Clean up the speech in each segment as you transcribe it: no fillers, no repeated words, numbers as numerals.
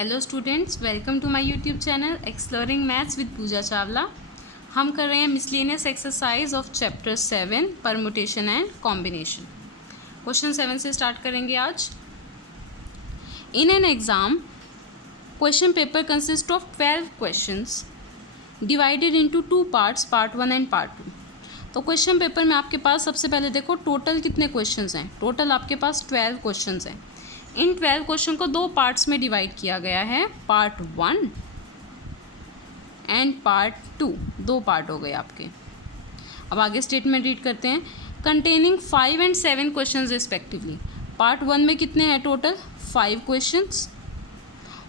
Hello students, welcome to my YouTube channel exploring maths with Pooja Chawla. हम कर रहे हैं miscellaneous exercise of chapter 7 permutation and combination. Question 7 से start करेंगे आज। In an exam question paper consist of 12 questions divided into 2 parts, part 1 and part 2। तो question paper में आपके पास सबसे पहले देखो टोटल कितने क्वेश्चंस हैं। टोटल आपके पास 12 क्वेश्चंस हैं। इन 12 क्वेश्चन को 2 पार्ट्स में डिवाइड किया गया है, पार्ट 1 एंड पार्ट 2। 2 पार्ट हो गए आपके। अब आगे स्टेटमेंट रीड करते हैं। Containing 5 and 7 question respectively. Part 1 में कितने हैं टोटल? 5 क्वेश्चंस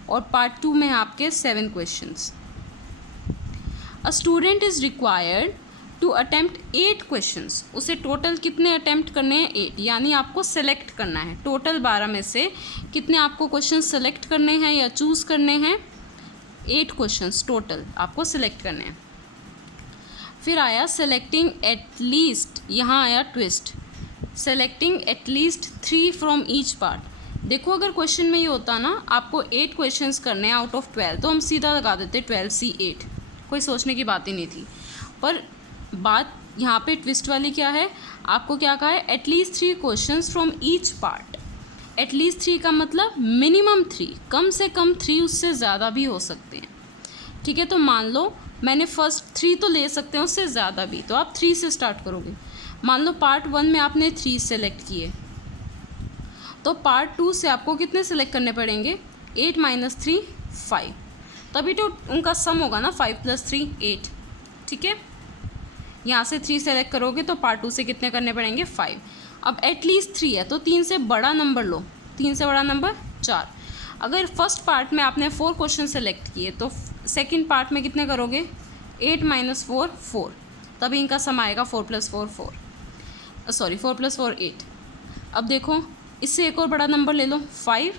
और पार्ट 2 में है आपके 7 questions. A student is required to attempt 8 questions. उसे टोटल कितने अटेम्प्ट करने हैं? 8, यानी आपको सेलेक्ट करना है। टोटल 12 में से कितने आपको क्वेश्चन सेलेक्ट करने हैं या चूज़ करने हैं? 8 क्वेश्चंस टोटल आपको सेलेक्ट करने हैं। फिर आया सेलेक्टिंग एटलीस्ट, यहाँ आया twist, selecting at least 3 from each part. देखो अगर क्वेश्चन में ये होता ना आपको 8 क्वेश्चंस करने हैं आउट ऑफ 12, तो हम सीधा लगा देते 12C8, कोई सोचने की बात ही नहीं थी। पर बात यहाँ पे ट्विस्ट वाली क्या है? आपको क्या कहा है? At least 3 questions from each part. At least 3 का मतलब मिनिमम 3, कम से कम 3, उससे ज़्यादा भी हो सकते हैं। ठीक है, तो मान लो मैंने फर्स्ट 3 तो ले सकते हैं, उससे ज़्यादा भी, तो आप 3 से स्टार्ट करोगे। मान लो पार्ट 1 में आपने 3 सेलेक्ट किए, तो पार्ट 2 से आपको कितने सेलेक्ट करने पड़ेंगे? 8 - 3 5, तभी तो उनका सम होगा ना, 5 + 3 8। ठीक है, यहाँ से 3 सेलेक्ट करोगे तो पार्ट 2 से कितने करने पड़ेंगे? 5। अब एटलीस्ट 3 है तो 3 से बड़ा नंबर लो। 3 से बड़ा नंबर 4। अगर फर्स्ट पार्ट में आपने 4 क्वेश्चन सेलेक्ट किए तो सेकंड पार्ट में कितने करोगे? 8 - 4 4, तभी इनका सम आएगा 4 + 4 4 8। अब देखो इससे एक और बड़ा नंबर ले लो 5।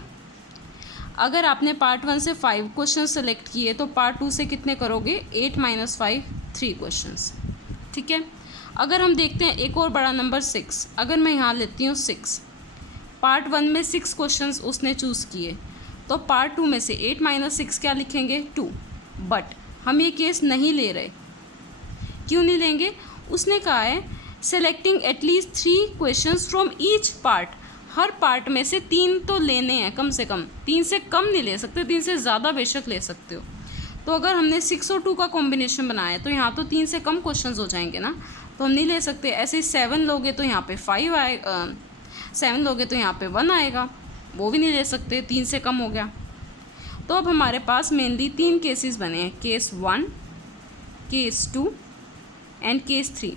अगर आपने पार्ट 1 से 5 क्वेश्चन सेलेक्ट किए तो पार्ट 2 से कितने करोगे? 8 - 5 3 क्वेश्चंस। ठीक है, अगर हम देखते हैं एक और बड़ा नंबर 6। अगर मैं यहाँ लेती हूँ 6, पार्ट 1 में 6 क्वेश्चंस उसने चूज़ किए, तो पार्ट 2 में से 8 - 6 क्या लिखेंगे? 2। बट हम ये केस नहीं ले रहे। क्यों नहीं लेंगे? उसने कहा है selecting at least 3 questions from each part. Her part में से 3 तो लेने हैं कम से कम। 3 से कम नहीं ले सकते, 3 से ज़्यादा बेशक ले सकते हो। तो अगर हमने 6 और 2 का कॉम्बिनेशन बनाया तो यहाँ तो 3 से कम क्वेश्चंस हो जाएंगे ना, तो हम नहीं ले सकते। ऐसे ही 7 लोगे तो यहाँ पे 5 आएगा, 7 लोगे तो यहाँ पे 1 आएगा, वो भी नहीं ले सकते, 3 से कम हो गया। तो अब हमारे पास मेनली 3 केसेस बने हैं, केस 1, केस 2 एंड केस 3।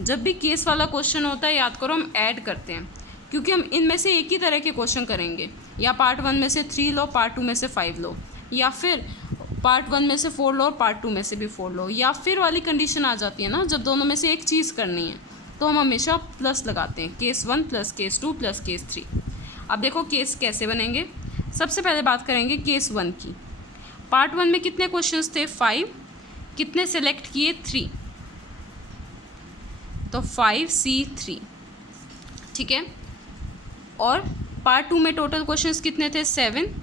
जब भी केस वाला क्वेश्चन होता है याद करो हम ऐड करते हैं, क्योंकि हम इनमें से एक ही तरह के क्वेश्चन करेंगे। या पार्ट 1 में से 3 लो, पार्ट 2 में से 5 लो, या फिर पार्ट 1 में से 4 लो और पार्ट 2 में से भी 4 लो, या फिर वाली कंडीशन आ जाती है ना जब दोनों में से एक चीज़ करनी है, तो हम हमेशा प्लस लगाते हैं, केस 1 + केस 2 + केस 3। अब देखो केस कैसे बनेंगे। सबसे पहले बात करेंगे केस 1 की। पार्ट 1 में कितने क्वेश्चंस थे? 5। कितने सेलेक्ट किए? 3, तो 5C3। ठीक है, और पार्ट 2 में टोटल क्वेश्चंस कितने थे? 7।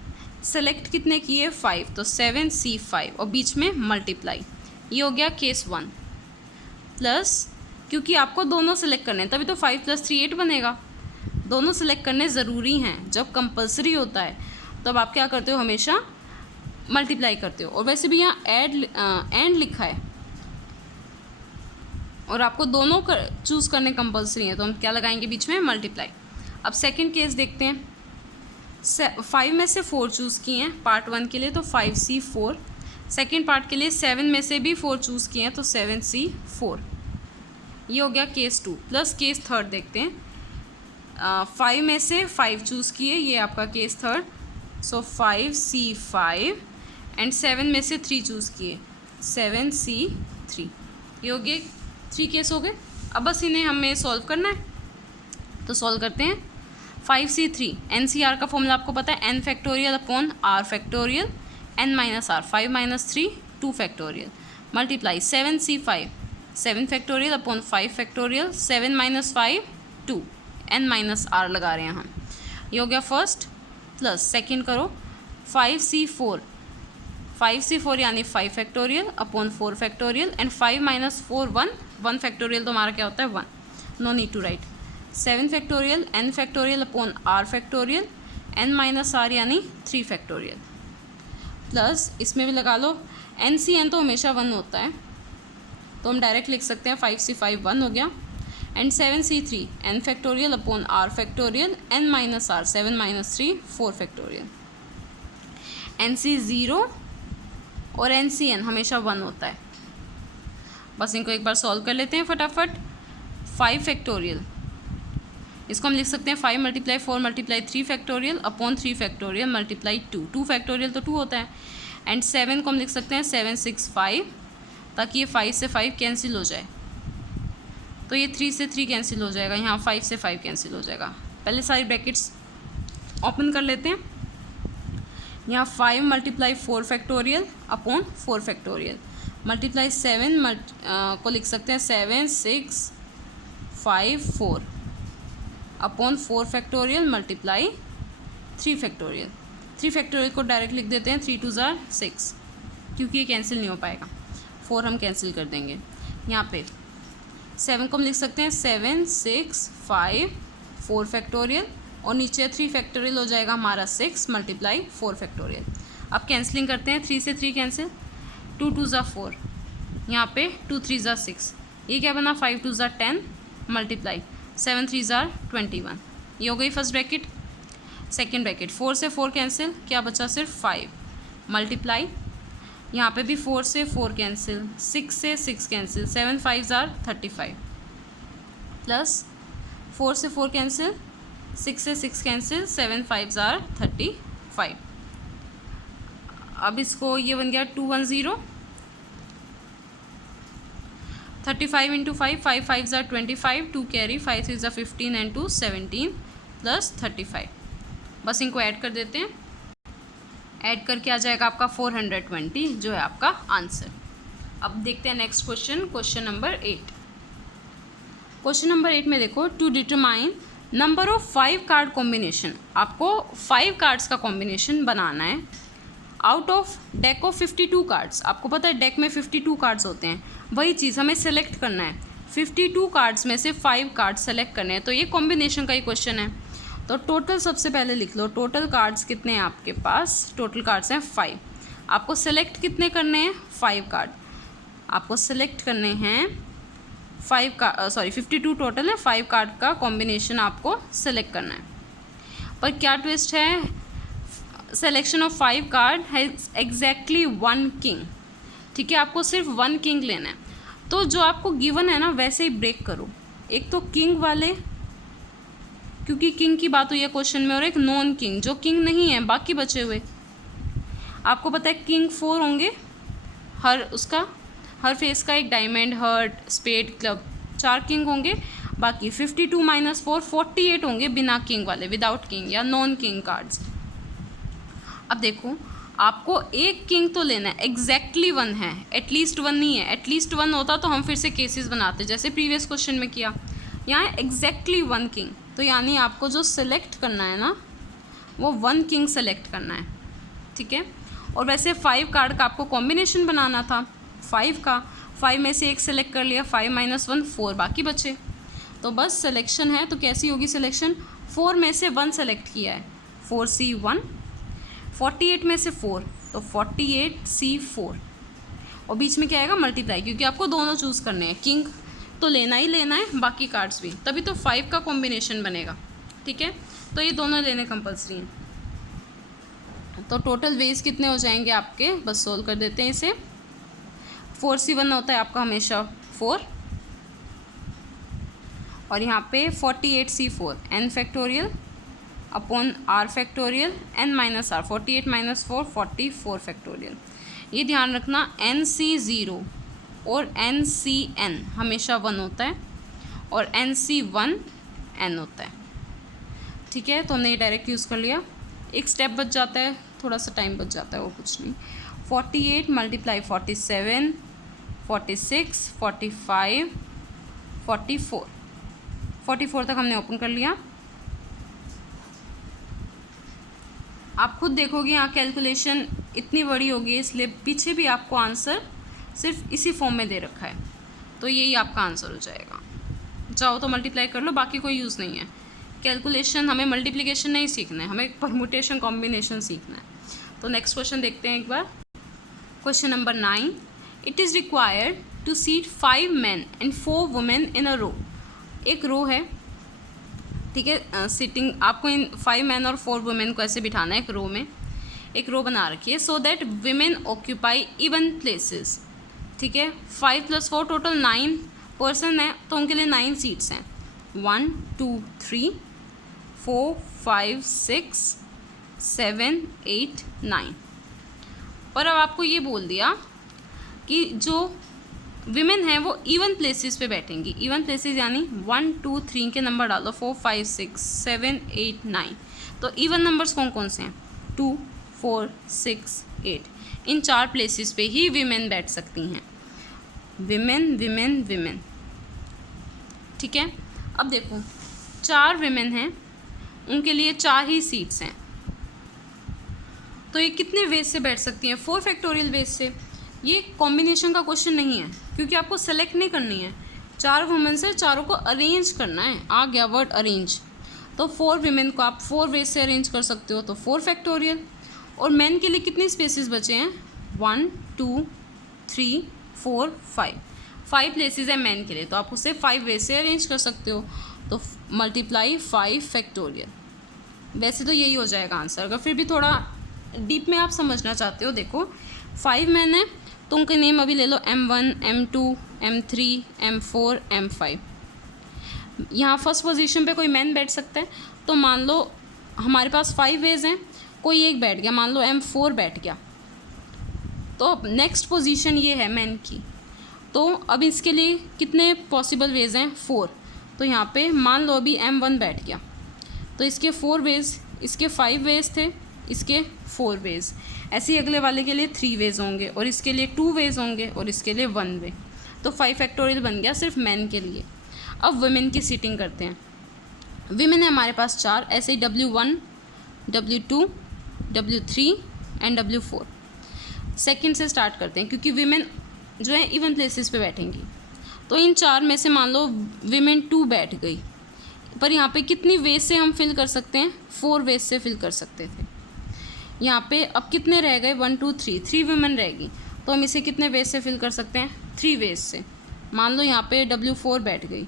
सेलेक्ट कितने किए? 5, तो 7C5 और बीच में मल्टीप्लाई। ये हो गया केस 1। प्लस, क्योंकि आपको दोनों सेलेक्ट करने हैं तभी तो 5 + 3 8 बनेगा। दोनों सेलेक्ट करने ज़रूरी हैं। जब कंपलसरी होता है तब आप क्या करते हो? हमेशा मल्टीप्लाई करते हो। और वैसे भी यहाँ एंड लिखा है और आपको दोनों चूज़ करने कंपलसरी है, तो हम क्या लगाएंगे बीच में? मल्टीप्लाई। अब सेकेंड केस देखते हैं। 5 में से 4 चूज़ किए हैं पार्ट 1 के लिए, तो 5C4। सेकेंड पार्ट के लिए 7 में से भी 4 चूज़ किए हैं, तो 7C4। ये हो गया केस 2। प्लस केस थर्ड देखते हैं। 5 में से 5 चूज़ किए, ये आपका case third, so 5C5 and 7 में से 3 चूज़ किए, 7C3। ये हो गए 3 केस हो गए। अब बस इन्हें हमें सॉल्व करना है, तो सॉल्व करते हैं। 5C3 NCR का फॉर्मूला आपको पता है, n factorial upon r factorial n - r, 5 - 3 2 factorial, multiply 7C5 7 factorial upon 5 factorial, 7 - 5 2, n - r लगा रहे हैं हम। ये हो गया फर्स्ट। प्लस सेकंड करो, 5c4, 5c4 यानी 5 फैक्टोरियल अपॉन 4 फैक्टोरियल एंड 5 माइनस 4 1 फैक्टोरियल तो हमारा क्या होता है 1, no need to write. 7 factorial n factorial upon r factorial n minus r यानी 3 फैक्टोरियल प्लस इसमें भी लगा लो n तो हमेशा 1 होता है तो हम डायरेक्ट लिख सकते हैं 5c5 1 हो गया and 7c3 n factorial upon r factorial n minus r 7 minus 3 4 factorial. nc 0 और ncn हमेशा 1 होता है। बस इनको एक बार सॉल्व कर लेते हैं फटाफट। 5 फैक्टोरियल इसको हम लिख सकते हैं 5 multiply 4 multiply 3 factorial upon 3 factorial multiply 2 factorial तो 2 होता है एंड 7 को हम लिख सकते हैं 7 6 5 ताकि ये 5 से 5 कैंसिल हो जाए तो ये 3 से 3 कैंसिल हो जाएगा, यहाँ 5 से 5 कैंसिल हो जाएगा। पहले सारी ब्रैकेट्स ओपन कर लेते हैं। यहाँ 5 multiply 4 factorial upon 4 factorial multiply 7 को लिख सकते हैं 7 6 5 4 upon 4 factorial multiply 3 factorial. 3 factorial को डायरेक्ट लिख देते हैं 3 2 6 क्योंकि ये कैंसिल नहीं हो पाएगा, 4 हम कैंसिल कर देंगे। यहाँ पे 7 को हम लिख सकते हैं 7 6 5 4 फैक्टोरियल और नीचे 3 फैक्टोरियल हो जाएगा हमारा 6 मल्टीप्लाई 4 फैक्टोरियल। अब कैंसलिंग करते हैं, 3 से 3 कैंसिल, 2 2 4, यहाँ पे 2 3 6, ये क्या बना 5 2 10 मल्टीप्लाई 7 3 21। ये हो गई फर्स्ट ब्रैकेट। सेकेंड ब्रैकेट 4 से 4 कैंसिल, क्या बचा सिर्फ 5 मल्टीप्लाई, यहाँ पे भी 4 से 4 कैंसिल, 6 से 6 कैंसिल, 7 5 35 प्लस 4 से 4 कैंसिल, 6 से 6 कैंसिल, 7 5 35। अब इसको ये बन गया 210, 35 इंटू 5, 5 5 25, 2 कैरी, 5 3 15 एंड 2 17 प्लस 35। बस इनको ऐड कर देते हैं, ऐड करके आ जाएगा आपका 420 जो है आपका आंसर। अब देखते हैं next question, question number 8। Question number 8 में देखो, to determine number of 5 card combination, आपको 5 कार्ड्स का कॉम्बिनेशन बनाना है out of deck of 52 cards. आपको पता है डेक में 52 कार्ड्स होते हैं, वही चीज़ हमें सेलेक्ट करना है। 52 कार्ड्स में से 5 कार्ड्स सेलेक्ट करने हैं, तो ये कॉम्बिनेशन का ही क्वेश्चन है। तो टोटल सबसे पहले लिख लो, टोटल कार्ड्स कितने हैं आपके पास, टोटल कार्ड्स हैं 5। आपको सेलेक्ट कितने करने हैं 5 कार्ड, आपको सेलेक्ट करने हैं 52 टोटल है, 5 कार्ड का कॉम्बिनेशन आपको सेलेक्ट करना है। पर क्या ट्विस्ट है, selection of 5 card has exactly 1 king. ठीक है, आपको सिर्फ 1 किंग लेना है। तो जो आपको गिवन है ना वैसे ही ब्रेक करो, एक तो किंग वाले, क्योंकि किंग की बात हुई है क्वेश्चन में, और एक नॉन किंग जो किंग नहीं है बाकी बचे हुए। आपको पता है किंग 4 होंगे, हर फेस का एक diamond, heart, spade, club, 4 king होंगे। बाकी 52 माइनस 4 48 होंगे बिना किंग वाले, विदाउट किंग या नॉन किंग कार्ड्स। अब देखो आपको एक किंग तो लेना है, एग्जैक्टली 1 है, एटलीस्ट 1 नहीं है। एटलीस्ट 1 होता तो हम फिर से केसेस बनाते जैसे प्रीवियस क्वेश्चन में किया। यहाँ एग्जैक्टली 1 किंग, तो यानी आपको जो सिलेक्ट करना है ना वो 1 किंग सेलेक्ट करना है। ठीक है, और वैसे 5 कार्ड का आपको कॉम्बिनेशन बनाना था 5 का, 5 में से एक सेलेक्ट कर लिया, 5 माइनस 1 4 बाकी बचे। तो बस सिलेक्शन है, तो कैसी होगी सिलेक्शन, 4 में से 1 सेलेक्ट किया है, 4C1, 48 में से 4 तो 48C4, और बीच में क्या आएगा मल्टीप्लाई, क्योंकि आपको दोनों चूज़ करने हैं, किंग तो लेना ही लेना है, बाकी कार्ड्स भी, तभी तो 5 का कॉम्बिनेशन बनेगा। ठीक है, तो ये दोनों लेने कंपल्सरी हैं। तो टोटल वेज कितने हो जाएंगे आपके, बस सोल्व कर देते हैं इसे। 4C1 होता है आपका हमेशा 4, और यहाँ पे 48C4 n factorial upon r factorial n minus r, 48 minus 4 44 factorial. ये ध्यान रखना NC0 और NCN हमेशा 1 होता है और NC1 n होता है। ठीक है, तो हमने ये डायरेक्ट यूज़ कर लिया, एक स्टेप बच जाता है, थोड़ा सा टाइम बच जाता है, वो कुछ नहीं। 48 मल्टीप्लाई 47 46 45 44 तक हमने ओपन कर लिया। आप खुद देखोगे यहाँ कैलकुलेशन इतनी बड़ी होगी, इसलिए पीछे भी आपको आंसर सिर्फ इसी फॉर्म में दे रखा है, तो यही आपका आंसर हो जाएगा। चाहो तो मल्टीप्लाई कर लो, बाकी कोई यूज़ नहीं है। कैलकुलेशन हमें मल्टीप्लिकेशन नहीं सीखना है, हमें परमुटेशन कॉम्बिनेशन सीखना है। तो नेक्स्ट क्वेश्चन देखते हैं एक बार। Question number 9, it is required to seat 5 men and 4 women in a row. एक रो है, ठीक है, सिटिंग आपको इन 5 men और 4 women को ऐसे बिठाना है एक रो में, एक रो बना रखी है, so that women occupy even places, ठीक है। 5 + 4 टोटल 9 पर्सन है, तो उनके लिए 9 सीट्स हैं, 1 2 3 4 5 6 7 8 9। और अब आपको ये बोल दिया कि जो विमेन हैं वो इवन प्लेसेस पे बैठेंगी। इवन प्लेसेस यानी 1 2 3 के नंबर डालो, 4 5 6 7 8 9। तो इवन नंबर्स कौन कौन से हैं? 2 4 6 8। इन 4 प्लेसेस पे ही विमेन बैठ सकती हैं। विमेन विमेन विमेन, ठीक है। अब देखो 4 विमेन हैं, उनके लिए 4 ही सीट्स हैं, तो ये कितने वेज से बैठ सकती हैं? 4 फैक्टोरियल वेज से। ये कॉम्बिनेशन का क्वेश्चन नहीं है, क्योंकि आपको सेलेक्ट नहीं करनी है, 4 वुमेन से चारों को अरेंज करना है। आ गया वर्ड अरेंज, तो 4 विमेन को आप 4 वेज से अरेंज कर सकते हो, तो 4 फैक्टोरियल। और मैन के लिए कितने स्पेसेस बचे हैं? 1 2 3 4 5 प्लेसेस है मैन के लिए, तो आप उसे 5 वेज से अरेंज कर सकते हो, तो मल्टीप्लाई 5 फैक्टोरियल। वैसे तो यही हो जाएगा आंसर। अगर फिर भी थोड़ा डीप में आप समझना चाहते हो, देखो 5 मैन है, तो उनके नेम अभी ले लो, M1 M2 M3 M4 M5। यहाँ फर्स्ट पोजीशन पे कोई मैन बैठ सकता है, तो मान लो हमारे पास 5 वेज हैं, कोई एक बैठ गया, मान लो M4 बैठ गया, तो अब नेक्स्ट पोजीशन ये है मैन की। तो अब इसके लिए कितने पॉसिबल वेज हैं? 4। तो यहाँ पे मान लो अभी M1 बैठ गया, तो इसके 4 वेज, इसके 5 वेज थे, इसके 4 वेज। ऐसे ही अगले वाले के लिए 3 वेज होंगे, और इसके लिए 2 वेज होंगे, और इसके लिए 1 वे। तो 5 फैक्टोरियल बन गया सिर्फ मैन के लिए। अब वुमेन की सीटिंग करते हैं। विमेन है हमारे पास 4, ऐसे ही W1 W2 W3 and W4। Second से स्टार्ट करते हैं, क्योंकि विमेन जो है इवन प्लेसेस पे बैठेंगी। तो इन 4 में से मान लो विमेन 2 बैठ गई, पर यहाँ पे कितनी वेज से हम फिल कर सकते हैं? 4 वेज से फिल कर सकते थे। यहाँ पे अब कितने रह गए? 1 2 3 वुमेन रहेगी, तो हम इसे कितने वेज से फिल कर सकते हैं? 3 वेज से। मान लो यहाँ पे W4 बैठ गई,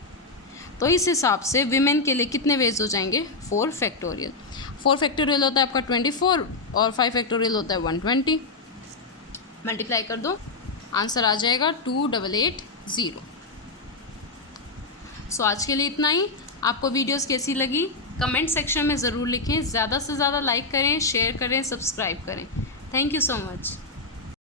तो इस हिसाब से विमेन के लिए कितने वेज हो जाएंगे? 4 फैक्टोरियल। 4 फैक्टोरियल होता है आपका 24, और 5 फैक्टोरियल होता है 120। मल्टीप्लाई कर दो, आंसर आ जाएगा 2880। सो आज के लिए इतना ही। आपको वीडियोस कैसी लगी कमेंट सेक्शन में ज़रूर लिखें। ज़्यादा से ज़्यादा लाइक करें, शेयर करें, सब्सक्राइब करें। Thank you so much.